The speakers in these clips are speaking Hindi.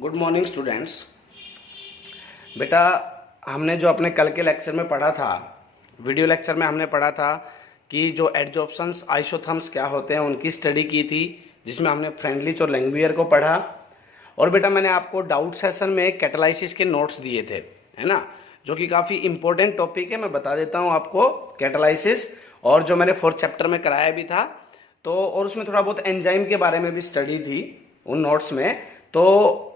Good morning students. बेटा, हमने जो अपने कल के लेक्चर में पढ़ा था, वीडियो लेक्चर में हमने पढ़ा था कि जो एडजॉर्प्शंस आइसोथर्म्स क्या होते हैं उनकी स्टडी की थी, जिसमें हमने फ्रेंडलिच और लैंग्वियर को पढ़ा। और बेटा, मैंने आपको डाउट सेशन में कैटालाइसिस के नोट्स दिए थे, है ना, जो कि काफ़ी इंपॉर्टेंट टॉपिक है। मैं बता देता हूँ आपको कैटालाइसिस, और जो मैंने 4th चैप्टर में कराया भी था, तो और उसमें थोड़ा बहुत एंजाइम के बारे में भी स्टडी थी उन नोट्स में। तो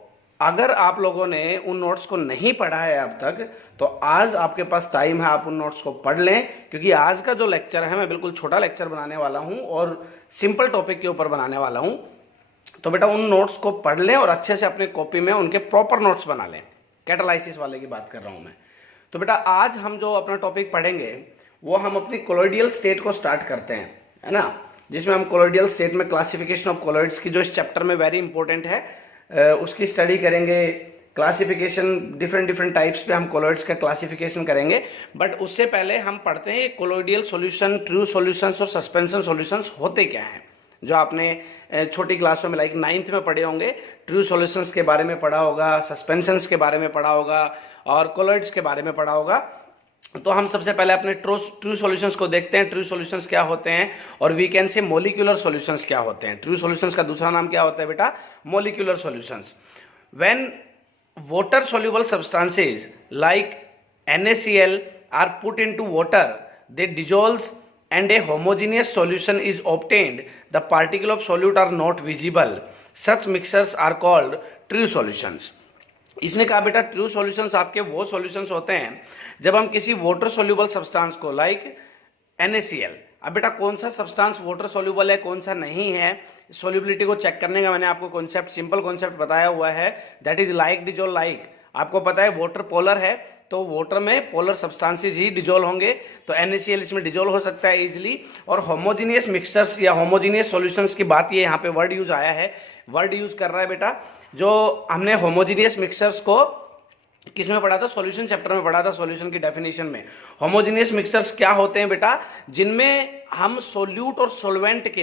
अगर आप लोगों ने उन नोट्स को नहीं पढ़ा है अब तक, तो आज आपके पास टाइम है, आप उन नोट्स को पढ़ लें, क्योंकि आज का जो लेक्चर है मैं बिल्कुल छोटा लेक्चर बनाने वाला हूं और सिंपल टॉपिक के ऊपर बनाने वाला हूं। तो बेटा, उन नोट्स को पढ़ लें और अच्छे से अपने कॉपी में उनके प्रॉपर नोट्स बना लें। कैटालाइसिस वाले की बात कर रहा हूं मैं। तो बेटा, आज हम जो अपना टॉपिक पढ़ेंगे वो हम अपनी कोलोइडियल स्टेट को स्टार्ट करते हैं, है ना, जिसमें हम कोलोइडियल स्टेट में क्लासिफिकेशन ऑफ कोलोइड्स की, जो इस चैप्टर में वेरी इंपॉर्टेंट है, उसकी स्टडी करेंगे। क्लासिफिकेशन डिफरेंट डिफरेंट टाइप्स पे हम कोलोइड्स का क्लासिफिकेशन करेंगे। बट उससे पहले हम पढ़ते हैं कोलोइडियल सॉल्यूशन, ट्रू सॉल्यूशंस और सस्पेंशन सॉल्यूशंस होते क्या हैं, जो आपने छोटी क्लासों में लाइक 9th में पढ़े होंगे। ट्रू सॉल्यूशंस के बारे में पढ़ा होगा, सस्पेंशंस के बारे में पढ़ा होगा और कोलोइड्स के बारे में पढ़ा होगा। तो हम सबसे पहले अपने ट्रू सॉल्यूशंस को देखते हैं। ट्रू सॉल्यूशंस क्या होते हैं, और we can say molecular solutions क्या होते हैं। ट्रू सॉल्यूशंस का दूसरा नाम क्या होता है बेटा? Molecular solutions. When water soluble substances like NaCl are put into water, they dissolve and a homogeneous solution is obtained. The particle of solute are not visible. Such mixtures are called true solutions. इसने कहा बेटा, ट्रू सॉल्यूशंस आपके वो सॉल्यूशंस होते हैं जब हम किसी वाटर सोल्यूबल सब्सटेंस को, लाइक NaCl, अब बेटा कौन सा सब्सटेंस वाटर सोल्यूबल है कौन सा नहीं है, सोल्यूबिलिटी को चेक करने का मैंने आपको कॉन्सेप्ट, सिंपल कॉन्सेप्ट बताया हुआ है। That is like dissolve like. आपको पता है वाटर पोलर है, तो वाटर में पोलर सब्सटेंसेस ही डिजोल्व होंगे, तो NaCl इसमें डिजोल्व हो सकता है इजीली। और होमोजीनियस मिक्सचर्स या होमोजीनियस सॉल्यूशंस की बात, ये यहाँ पे वर्ड यूज आया है, वर्ड यूज कर रहा है बेटा। जो हमने होमोजीनियस मिक्सचर्स को किस में पढ़ा था? सॉल्यूशन चैप्टर में पढ़ा था, सॉल्यूशन की डेफिनेशन में। होमोजीनियस मिक्सचर्स क्या होते हैं बेटा? जिनमें हम सोल्यूट और सोलवेंट के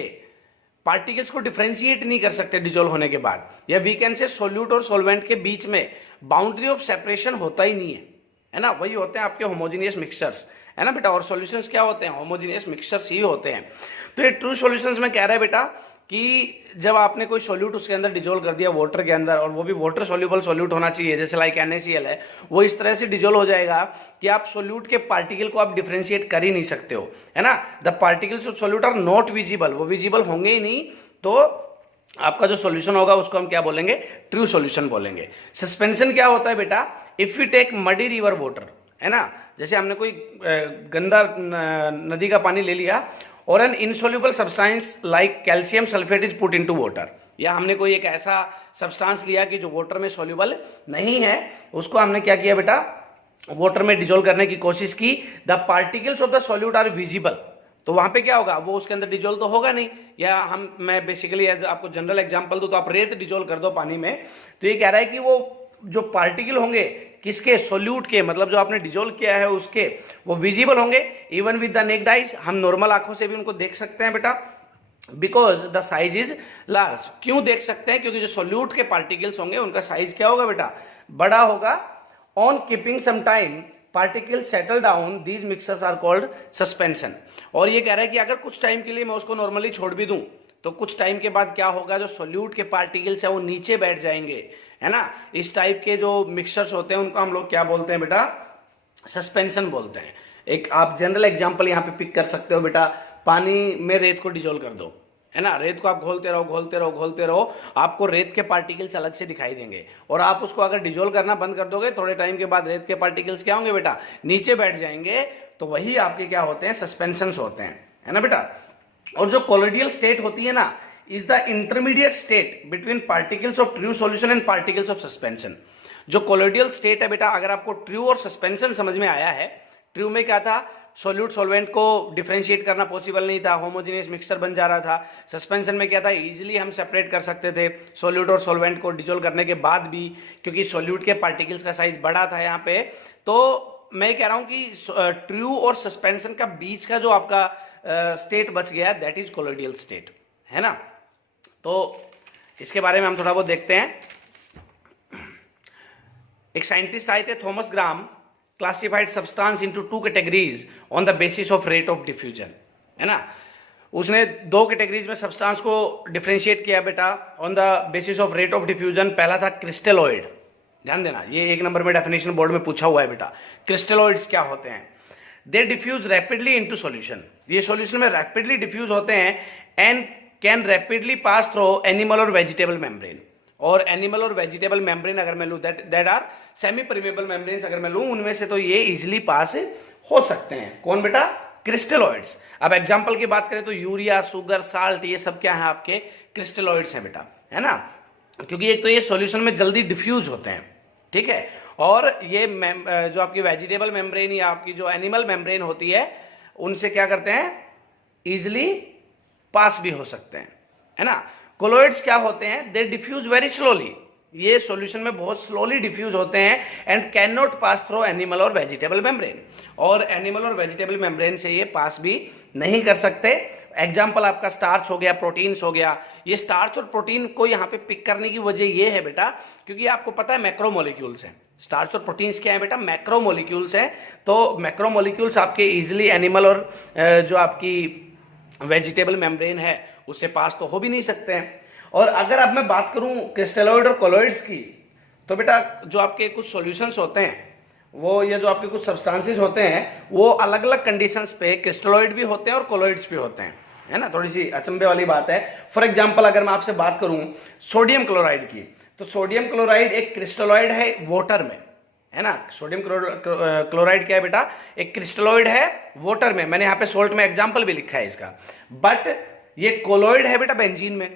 पार्टिकल्स को डिफरेंशिएट नहीं कर सकते डिजोल्व होने के बाद, या वी कैन से सोल्यूट और सोलवेंट के बीच में बाउंड्री ऑफ सेपरेशन होता ही नहीं है ना, वही होते हैं आपके होमोजीनियस मिक्सचर्स, है ना बेटा। और सॉल्यूशंस क्या होते हैं? होमोजीनियस मिक्सचर्स ही होते हैं। तो ये ट्रू सॉल्यूशंस में कह रहा है बेटा कि जब आपने कोई सोल्यूट उसके अंदर डिजोल्व कर दिया वाटर के अंदर, और वो भी वाटर सोल्यूबल सोल्यूट होना चाहिए, जैसे लाइक NaCl है, वो इस तरह से डिजोल्व हो जाएगा कि आप सोल्यूट के पार्टिकल को आप डिफरेंशिएट कर ही नहीं सकते हो, है ना। The particles of solute are not visible, वो विजिबल होंगे ही नहीं, तो आपका जो सॉल्यूशन होगा उसको हम क्या बोलेंगे? ट्रू सॉल्यूशन बोलेंगे। सस्पेंशन क्या होता है बेटा? If you take muddy river water, है ना, जैसे हमने कोई गंदा नदी का पानी ले लिया और an insoluble substance like calcium sulphate is put into water, या हमने कोई एक ऐसा सब्सटेंस लिया कि जो वाटर में सोल्यूबल नहीं है, उसको हमने क्या किया बेटा? वाटर में डिजोल्व करने की कोशिश की। The particles of the solute are visible, तो वहां पे क्या होगा? वो उसके अंदर डिजोल्व तो होगा नहीं। या मैं बेसिकली एज आपको जनरल एग्जांपल दूं, तो आप रेत डिजोल्व कर दो पानी में, तो ये कह रहा है कि वो जो पार्टिकल होंगे किसके? सोल्यूट के, मतलब जो आपने डिजोल्व किया है उसके, वो विजिबल होंगे even with the necked eyes. हम नॉर्मल आंखों से भी उनको देख सकते हैं बेटा, because the size is large. क्यों देख सकते हैं? क्योंकि जो सोल्यूट के पार्टिकल्स होंगे उनका साइज क्या होगा बेटा? बड़ा होगा। On keeping some time particle settle down, these mixtures are called suspension. और ये कह रहा है कि अगर कुछ टाइम के लिए मैं उसको नॉर्मली छोड़ भी दूं, तो कुछ टाइम के बाद क्या होगा? जो सोल्यूट के पार्टिकल्स है वो नीचे बैठ जाएंगे, है ना। इस टाइप के जो मिक्सचर्स होते हैं उनको हम लोग क्या बोलते हैं बेटा? सस्पेंशन बोलते हैं। एक आप जनरल एग्जांपल यहाँ पे पिक कर सकते हो बेटा, पानी में रेत को डिजोल्व कर दो, है ना, रेत को आप घोलते रहो घोलते रहो घोलते रहो, आपको रेत के पार्टिकल्स अलग से दिखाई देंगे। और आप उसको अगर डिजोल्व करना बंद कर दोगे, थोड़े टाइम के बाद रेत के पार्टिकल्स क्या होंगे बेटा? नीचे बैठ जाएंगे। तो वही आपके क्या होते हैं? सस्पेंशंस होते हैं, है ना बेटा। और जो कोलोइडियल स्टेट होती है ना, is the intermediate state between particles of true solution and particles of suspension. जो कोलोइडियल स्टेट है बेटा, अगर आपको ट्रू और सस्पेंशन समझ में आया है, ट्रू में क्या था? सोल्यूट सोलवेंट को डिफरेंशिएट करना पॉसिबल नहीं था, होमोजेनियस मिक्सचर बन जा रहा था। सस्पेंशन में क्या था? इजीली हम सेपरेट कर सकते थे सोल्यूट और सोलवेंट को डिजोल्व करने के बाद भी, क्योंकि सोल्यूट के पार्टिकल्स का साइज बड़ा था यहाँ पे। तो मैं कह रहा हूं कि ट्रू और सस्पेंशन का बीच का जो आपका स्टेट बच गया, दैट इज कोलोइडियल स्टेट, है ना। तो इसके बारे में हम थोड़ा बहुत देखते हैं। एक साइंटिस्ट आए थे Thomas gram, classified substance into 2 categories on the basis of rate of diffusion, है ना। उसने 2 कैटेगरीज में सब्सटेंस को डिफरेंशिएट किया बेटा on the basis of rate of diffusion. पहला था क्रिस्टलॉइड, ध्यान देना ये 1 नंबर में डेफिनेशन बोर्ड में पूछा हुआ है बेटा। क्रिस्टलॉइड्स क्या होते हैं? They diffuse rapidly into solution, ये सॉल्यूशन में रैपिडली डिफ्यूज होते हैं and can rapidly pass through animal और वेजिटेबल मेम्ब्रेन। और एनिमल और वेजिटेबल मेम्ब्रेन अगर मैं लूँ that are semi permeable membranes, अगर मैं लूँ उनमें से तो ये इजिली पास हो सकते हैं। कौन बेटा? क्रिस्टलॉइड्स। अब एग्जांपल की बात करें तो यूरिया, शुगर, साल्ट, ये सब क्या है आपके क्रिस्टलॉइड्स हैं बेटा, है ना। क्योंकि एक तो ये सॉल्यूशन में जल्दी डिफ्यूज होते हैं, ठीक है, और ये जो आपकी वेजिटेबल मेम्ब्रेन या आपकी जो एनिमल मेम्ब्रेन होती है उनसे क्या करते हैं, इजिली पास भी हो सकते हैं, है ना। कोलोइड्स क्या होते हैं? दे डिफ्यूज वेरी स्लोली, ये सॉल्यूशन में बहुत स्लोली डिफ्यूज होते हैं and can not pass through animal और वेजिटेबल मेम्ब्रेन, और एनिमल और वेजिटेबल मेम्ब्रेन से ये पास भी नहीं कर सकते। एग्जाम्पल आपका स्टार्च हो गया, प्रोटीन्स हो गया। ये स्टार्च और प्रोटीन को यहाँ पे पिक करने की वजह ये है बेटा क्योंकि आपको पता है मैक्रोमोलिक्यूल्स हैं। स्टार्च और प्रोटीन्स क्या है बेटा? मैक्रोमोलिक्यूल्स हैं। तो मैक्रोमोलिक्यूल्स आपके इजिली एनिमल और जो आपकी वेजिटेबल मेम्ब्रेन है उससे पास तो हो भी नहीं सकते हैं। और अगर अब मैं बात करूं क्रिस्टलॉइड और कोलॉइड्स की, तो बेटा जो आपके कुछ सॉल्यूशंस होते हैं वो, ये जो आपके कुछ सब्सटेंसेस होते हैं वो अलग अलग कंडीशंस पे क्रिस्टलॉइड भी होते हैं और कोलॉइड्स भी होते हैं, है ना। थोड़ी सी अचंभे वाली बात है। फॉर एग्जांपल अगर मैं आपसे बात करूं सोडियम क्लोराइड की, तो सोडियम क्लोराइड एक क्रिस्टलॉइड है वाटर में, है ना। सोडियम क्लोराइड क्या है बेटा? एक क्रिस्टलॉइड है वाटर में। मैंने यहाँ पे सोल्ट में एग्जाम्पल भी लिखा है इसका, बट ये कोलॉइड है बेटा बेंजीन में,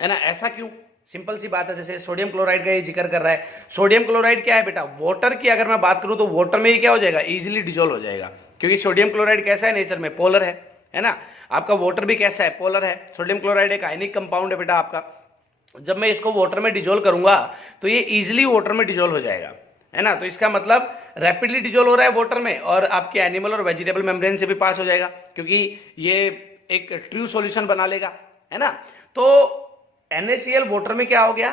है ना। ऐसा क्यों? सिंपल सी बात है, जैसे सोडियम क्लोराइड का ये जिक्र कर रहा है। सोडियम क्लोराइड क्या है बेटा? वाटर की अगर मैं बात करूं तो वाटर में ये क्या हो जाएगा? इजीली डिजोल्व हो जाएगा, क्योंकि सोडियम क्लोराइड कैसा है नेचर में? पोलर है ना। आपका वाटर भी कैसा है? पोलर है। सोडियम क्लोराइड एक आयनिक कंपाउंड है बेटा आपका। जब मैं इसको वाटर में डिजोल्व करूंगा तो ये इजिली वाटर में डिजोल्व हो जाएगा, है ना। तो इसका मतलब रैपिडली डिजोल्व हो रहा है वाटर में और आपके एनिमल और वेजिटेबल मेम्ब्रेन से भी पास हो जाएगा, क्योंकि ये एक ट्रू सॉल्यूशन बना लेगा, है ना। तो NaCl वाटर में क्या हो गया?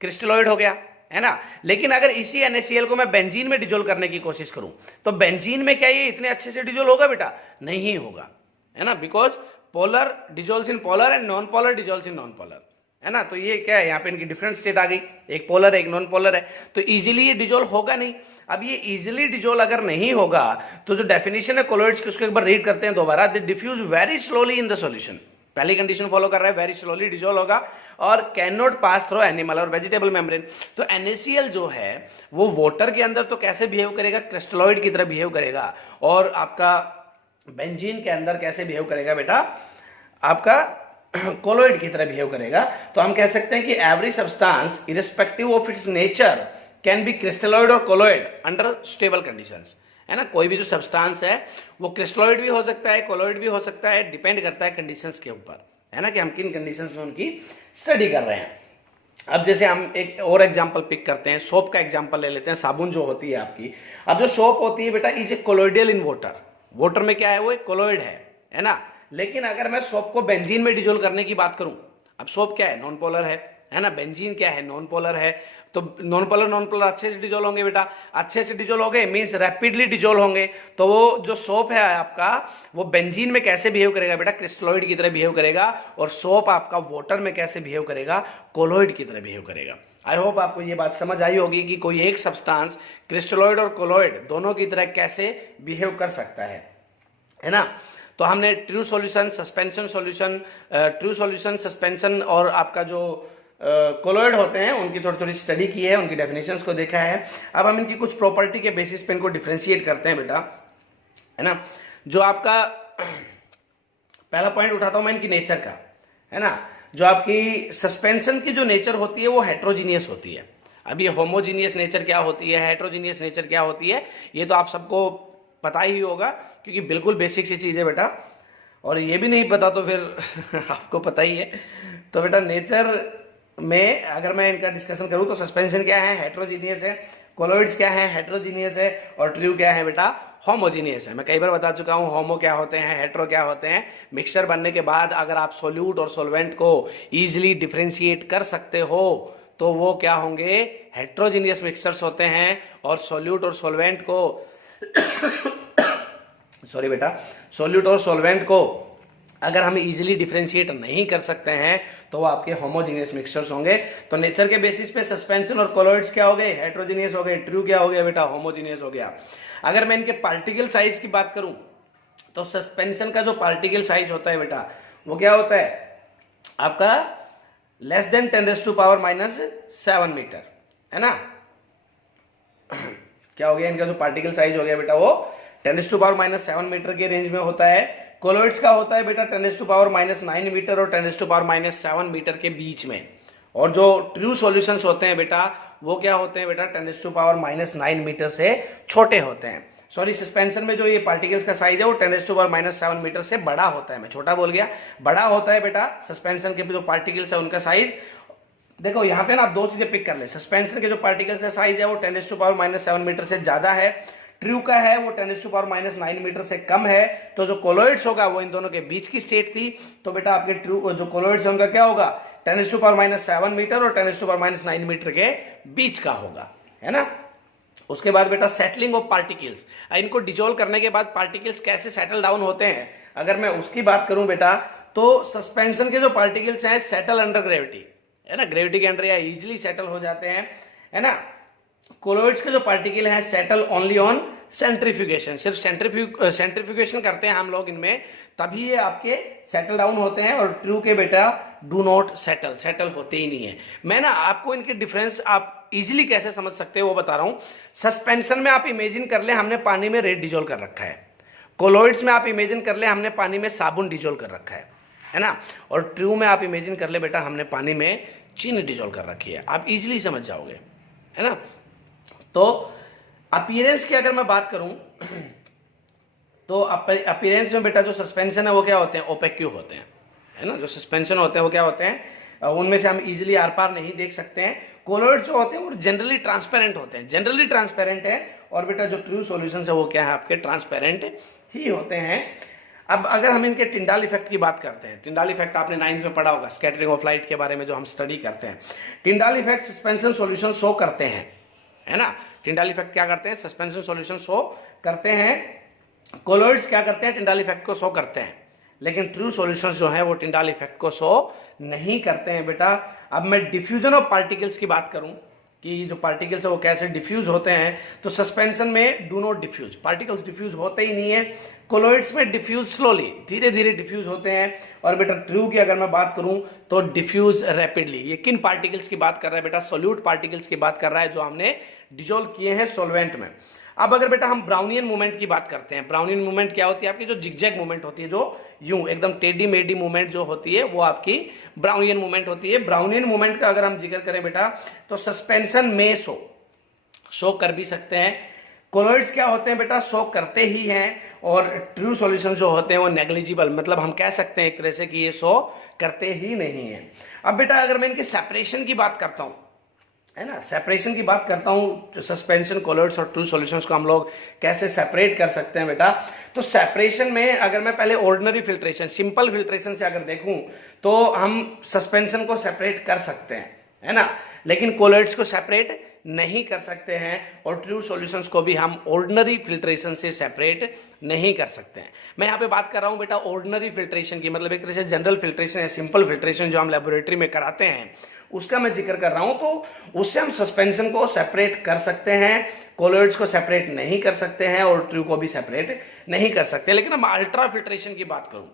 क्रिस्टलॉइड हो गया, है ना। लेकिन अगर इसी NaCl को मैं बेंजीन में डिजोल्व करने की कोशिश करूं तो बेंजीन में क्या ये इतने अच्छे से डिजोल्व होगा बेटा? नहीं होगा, है ना। Because polar dissolves in polar and non polar dissolves in non polar, है ना। तो ये क्या है, यहाँ पे इनकी डिफरेंट स्टेट आ गई, एक पोलर है एक नॉन पोलर है, तो इजीली ये डिजोल्व होगा नहीं। अब ये इजीली डिजोल्व अगर नहीं होगा तो जो डेफिनेशन है कोलॉइड्स की उसको एक बार रीड करते हैं दोबारा। They diffuse very slowly in the solution, पहली कंडीशन फॉलो कर रहा है, वेरी स्लोली डिजोल्व होगा और can not pass through animal और वेजिटेबल मेम्ब्रेन। तो NaCl जो है वो वाटर के अंदर तो कैसे बिहेव करेगा? क्रिस्टलॉइड की तरह बिहेव करेगा। और आपका बेंजीन के अंदर कैसे बिहेव करेगा बेटा? आपका कोलॉइड की तरह बिहेव करेगा। तो हम कह सकते हैं कि every substance irrespective of its nature can be crystalloid और कोलॉइड अंडर स्टेबल कंडीशंस, है ना। कोई भी जो सब्सटेंस है वो क्रिस्टलॉइड भी हो सकता है, कोलॉइड भी हो सकता है, डिपेंड करता है कंडीशंस के ऊपर, है ना, कि हम किन कंडीशंस में उनकी स्टडी कर रहे हैं। अब जैसे हम एक और एग्जांपल पिक करते हैं, सोप का एग्जांपल ले लेते हैं। साबुन जो होती है आपकी, अब जो सोप होती है बेटा is a colloidal in water, water में क्या है वो एक कोलॉइड है ना। लेकिन अगर मैं सोप को बेंजीन में डिजोल्व करने की बात करूं, अब सोप क्या है? नॉन पोलर है ना। बेंजीन क्या है? नॉन पोलर है। तो नॉन पोलर अच्छे से डिजोल्व होंगे बेटा, अच्छे से डिजोल्व हो गए मींस रैपिडली डिजोल्व होंगे। तो वो जो सोप है आपका वो बेंजीन में कैसे बिहेव करेगा बेटा? क्रिस्टलॉइड की तरह बिहेव करेगा। और सोप आपका वाटर में कैसे बिहेव करेगा? कोलॉइड की तरह बिहेव करेगा। आई होप आपको ये बात समझ आई होगी कि कोई एक सब्सटेंस क्रिस्टलॉइड और कोलॉइड दोनों की तरह कैसे बिहेव कर सकता है ना। तो हमने true solution, suspension solution, true solution, suspension और आपका जो कोलॉइड होते हैं उनकी थोड़ी थोड़ी स्टडी की है, उनकी डेफिनेशंस को देखा है। अब हम इनकी कुछ प्रॉपर्टी के बेसिस पे इनको डिफरेंशिएट करते हैं बेटा, है ना। जो आपका पहला पॉइंट उठाता हूं मैं इनकी नेचर का, है ना। जो आपकी सस्पेंशन की जो नेचर होती है वो हेट्रोजीनियस होती है। अब ये होमोजीनियस नेचर क्या होती है, हेट्रोजीनियस नेचर क्या होती है, ये तो आप सबको पता ही होगा क्योंकि बिल्कुल बेसिक सी चीज़ है बेटा। और ये भी नहीं पता तो फिर आपको पता ही है। तो बेटा नेचर में अगर मैं इनका डिस्कशन करूं तो सस्पेंशन क्या है? हेट्रोजीनियस है। कोलॉइड्स क्या है? हेट्रोजीनियस है। और ट्रू क्या है बेटा? होमोजीनियस है। मैं कई बार बता चुका हूं होमो क्या होते हैं, हेट्रो क्या होते हैं। मिक्सचर बनने के बाद अगर आप सोल्यूट और सोलवेंट को इजीली डिफरेंशिएट कर सकते हो तो वो क्या होंगे, हेट्रोजीनियस मिक्सचर्स होते हैं। और सॉल्यूट और सॉल्वेंट को सॉरी बेटा, सॉल्यूट और सॉल्वेंट को अगर हम इजीली डिफरेंशिएट नहीं कर सकते हैं तो वो आपके होमोजीनियस मिक्सचर्स होंगे। तो नेचर के बेसिस पे सस्पेंशन और कोलॉइड्स क्या हो गए, हेट्रोजीनियस हो गए। ट्रू क्या हो गया बेटा, होमोजीनियस हो गया। अगर मैं इनके पार्टिकल साइज की बात करूं तो सस्पेंशन का जो पार्टिकल साइज होता है बेटा वो क्या होता है आपका, लेस देन 10⁻⁻⁷ मीटर, है ना। क्या हो गया, इनका जो पार्टिकल साइज हो गया बेटा वो 10⁻⁷ मीटर के रेंज में होता है। कोलॉइड्स का होता है बेटा 10⁻⁹ मीटर और 10⁻⁷ मीटर के बीच में। और जो ट्रू सॉल्यूशंस होते हैं बेटा वो क्या होते हैं बेटा 10⁻⁹ मीटर से छोटे होते हैं। सॉरी, सस्पेंशन में जो ये पार्टिकल्स का साइज है वो 10⁻⁷ मीटर से बड़ा होता है। मैं छोटा बोल गया, बड़ा होता है बेटा। सस्पेंशन के जो पार्टिकल्स है उनका साइज, देखो यहाँ पे ना आप दो चीजें पिक कर ले। सस्पेंशन के जो पार्टिकल्स का साइज है वो 10⁻⁷ मीटर से ज्यादा है, ट्रू का है वो 10⁻⁹ मीटर से कम है। तो जो कोलॉइड्स होगा वो इन दोनों के बीच की स्टेट थी, तो बेटा आपके ट्रू जो कोलॉइड्स है उनका क्या होगा 10⁻⁷ मीटर और 10⁻⁹ मीटर के बीच का होगा, है ना। उसके बाद बेटा सेटलिंग ऑफ पार्टिकल्स, इनको डिजोल्व करने के बाद पार्टिकल्स कैसे सेटल डाउन होते हैं, अगर मैं उसकी बात करूं बेटा तो सस्पेंशन के जो पार्टिकल्स हैं सेटल अंडर ग्रेविटी, है ना, ग्रेविटी के अंडर या इजीली सेटल हो जाते हैं, है ना। कोलॉइड्स के जो पार्टिकल हैं सेटल ओनली ऑन सेंट्रीफ्यूगेशन, सिर्फ सेंट्रीफ्यूगेशन करते हैं हम लोग इनमें, तभी ये आपके सेटल डाउन होते हैं। और ट्रू के बेटा डू नॉट सेटल होते ही नहीं है। मैं ना आपको इनके डिफरेंस आप इजीली कैसे समझ सकते हो वो बता रहा हूं। सस्पेंशन में आप इमेजिन कर ले हमने पानी में रेत डिजोल्व कर रखा है, कोलॉइड्स में आप इमेजिन कर ले हमने पानी में साबुन डिजोल्व कर रखा है ना। और ट्रू में आप इमेजिन कर ले बेटा हमने पानी में चीनी डिजोल्व कर रखी है। आप इजीली समझ जाओगे, है ना। तो अपीयरेंस की अगर मैं बात करूं तो अपीयरेंस में बेटा जो सस्पेंशन है वो क्या होते हैं, ओपेक्यू होते हैं, है ना। जो सस्पेंशन होते हैं वो क्या होते हैं, उनमें से हम इजीली आर पार नहीं देख सकते हैं। कोलॉइड्स जो होते हैं वो जनरली ट्रांसपेरेंट होते हैं, जनरली ट्रांसपेरेंट है। और बेटा जो ट्रू सॉल्यूशन है वो क्या है आपके ट्रांसपेरेंट ही होते हैं। अब अगर हम इनके टिंडाल इफेक्ट की बात करते हैं, टिंडाल इफेक्ट आपने 9th में पढ़ा होगा, स्कैटरिंग ऑफ लाइट के बारे में जो हम स्टडी करते हैं। Tyndall effect suspension solution show करते हैं, है ना। टिंडाल इफेक्ट क्या करते हैं, सस्पेंशन सॉल्यूशन शो करते हैं। कोलॉइड्स क्या करते हैं, टिंडाल इफेक्ट को शो करते हैं। लेकिन ट्रू सॉल्यूशंस जो है वो टिंडाल इफेक्ट को शो नहीं करते हैं बेटा। अब मैं डिफ्यूजन ऑफ पार्टिकल्स की बात करूं कि जो पार्टिकल्स है वो कैसे डिफ्यूज होते हैं, तो सस्पेंशन में do not diffuse, particles diffuse होते ही नहीं है। कोलॉइड्स में डिफ्यूज स्लोली, धीरे धीरे डिफ्यूज होते हैं। और बेटा ट्रू की अगर मैं बात करूं तो डिफ्यूज रैपिडली। ये किन पार्टिकल्स की बात कर रहा है बेटा, सोल्यूट पार्टिकल्स की बात कर रहा है जो हमने डिजोल्व किए हैं सॉल्वेंट में। अब अगर बेटा हम ब्राउनियन मूवमेंट की बात करते हैं, ब्राउनियन मूवमेंट क्या होती है आपकी, जो जिगजैग मूवमेंट होती है, जो यूं एकदम टेढ़ी मेढ़ी मूवमेंट जो होती है वो आपकी ब्राउनियन मूवमेंट होती है। ब्राउनियन मूवमेंट का अगर हम जिक्र करें बेटा तो सस्पेंशन में शो कर भी सकते हैं। कोलॉइड्स क्या होते हैं बेटा, शो करते ही हैं। और ट्रू सॉल्यूशन जो होते हैं वो नेग्लिजिबल, मतलब हम कह सकते हैं एक तरह से कि ये शो करते ही नहीं है। अब बेटा अगर मैं इनके सेपरेशन की बात करता हूं, है ना, सेपरेशन की बात करता हूं, सस्पेंशन कोलॉइड्स और ट्रू सॉल्यूशंस को हम लोग कैसे सेपरेट कर सकते हैं बेटा। तो सेपरेशन में अगर मैं पहले ऑर्डिनरी फिल्ट्रेशन, सिंपल फिल्ट्रेशन से अगर देखूं तो हम सस्पेंशन को सेपरेट कर सकते हैं, है ना। लेकिन कोलॉइड्स को सेपरेट नहीं कर सकते हैं और ट्रू सॉल्यूशंस को भी हम ऑर्डिनरी फिल्ट्रेशन से सेपरेट नहीं कर सकते हैं। मैं यहाँ पे बात कर रहा हूँ बेटा ऑर्डिनरी फिल्ट्रेशन की, मतलब एक तरह से जनरल फिल्ट्रेशन या सिंपल फिल्ट्रेशन जो हम लेबोरेटरी में कराते हैं उसका मैं जिक्र कर रहा हूं। तो उससे हम सस्पेंशन को सेपरेट कर सकते हैं, कोलॉइड्स को सेपरेट नहीं कर सकते हैं और ट्रू को भी सेपरेट नहीं कर सकते। लेकिन हम अल्ट्रा फिल्ट्रेशन की बात करूं,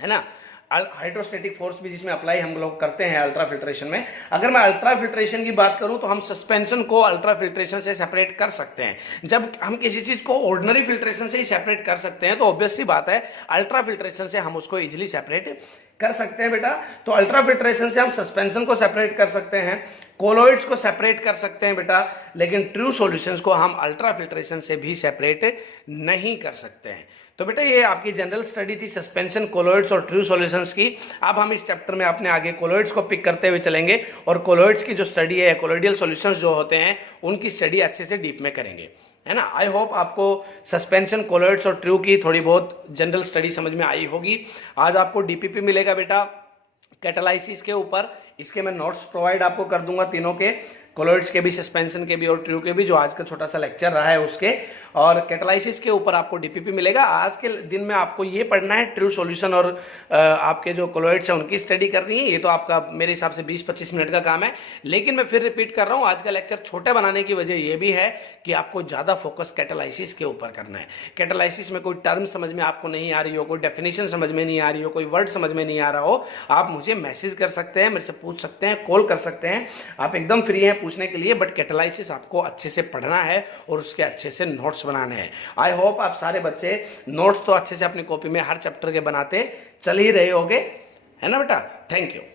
है ना, हाइड्रोस्टेटिक फोर्स भी जिसमें अप्लाई हम लोग करते हैं अल्ट्रा फिल्ट्रेशन में, अगर मैं अल्ट्रा फिल्ट्रेशन की बात करूं तो हम सस्पेंशन को अल्ट्रा फिल्ट्रेशन से सेपरेट कर सकते हैं। जब हम किसी चीज को ऑर्डिनरी फिल्ट्रेशन से ही सेपरेट कर सकते हैं तो ऑब्वियस सी बात है अल्ट्रा फिल्ट्रेशन से हम उसको इजीली सेपरेट कर सकते हैं बेटा। तो अल्ट्रा फिल्ट्रेशन से हम सस्पेंशन को सेपरेट कर सकते हैं, कोलॉइड्स को सेपरेट कर सकते हैं बेटा, लेकिन ट्रू सॉल्यूशंस को हम अल्ट्रा फिल्ट्रेशन से भी सेपरेट नहीं कर सकते हैं। तो बेटा ये आपकी जनरल स्टडी थी सस्पेंशन, कोलॉइड्स और ट्रू सॉल्यूशंस की। अब हम इस चैप्टर में अपने आगे कोलॉइड्स को पिक करते हुए चलेंगे और कोलॉइड्स की जो स्टडी है, कोलॉइडियल सॉल्यूशंस जो होते हैं उनकी स्टडी अच्छे से डीप में करेंगे, है ना। आई होप आपको सस्पेंशन, कोलॉइड्स और ट्रू की थोड़ी बहुत जनरल स्टडी समझ में आई होगी। आज आपको डीपीपी मिलेगा बेटा कैटालाइसिस के ऊपर, इसके मैं नोट्स प्रोवाइड आपको कर दूंगा तीनों के, कोलॉइड्स के भी, सस्पेंशन के भी और ट्रू के भी, जो आज का छोटा सा लेक्चर रहा है उसके। और कैटालाइसिस के ऊपर आपको डीपीपी मिलेगा। आज के दिन में आपको ये पढ़ना है, ट्रू सॉल्यूशन और आपके जो कोलॉइड्स हैं उनकी स्टडी करनी है। ये तो आपका मेरे हिसाब से 20-25 मिनट का काम है। लेकिन मैं फिर रिपीट कर रहा हूँ, आज का लेक्चर छोटा बनाने की वजह ये भी है कि आपको ज़्यादा फोकस कैटालाइसिस के ऊपर करना है। कैटालाइसिस में कोई टर्म समझ में आपको नहीं आ रही हो, कोई डेफिनेशन समझ में नहीं आ रही हो, कोई वर्ड समझ में नहीं आ रहा हो, आप मुझे मैसेज कर सकते हैं, मेरे से पूछ सकते हैं, कॉल कर सकते हैं, आप एकदम फ्री हैं पूछने के लिए। बट कैटालाइसिस आपको अच्छे से पढ़ना है और उसके अच्छे से नोट्स बनाने हैं। आई होप आप सारे बच्चे नोट्स तो अच्छे से अपनी कॉपी में हर चैप्टर के बनाते चल ही रहे होगे, है ना बेटा। Thank you.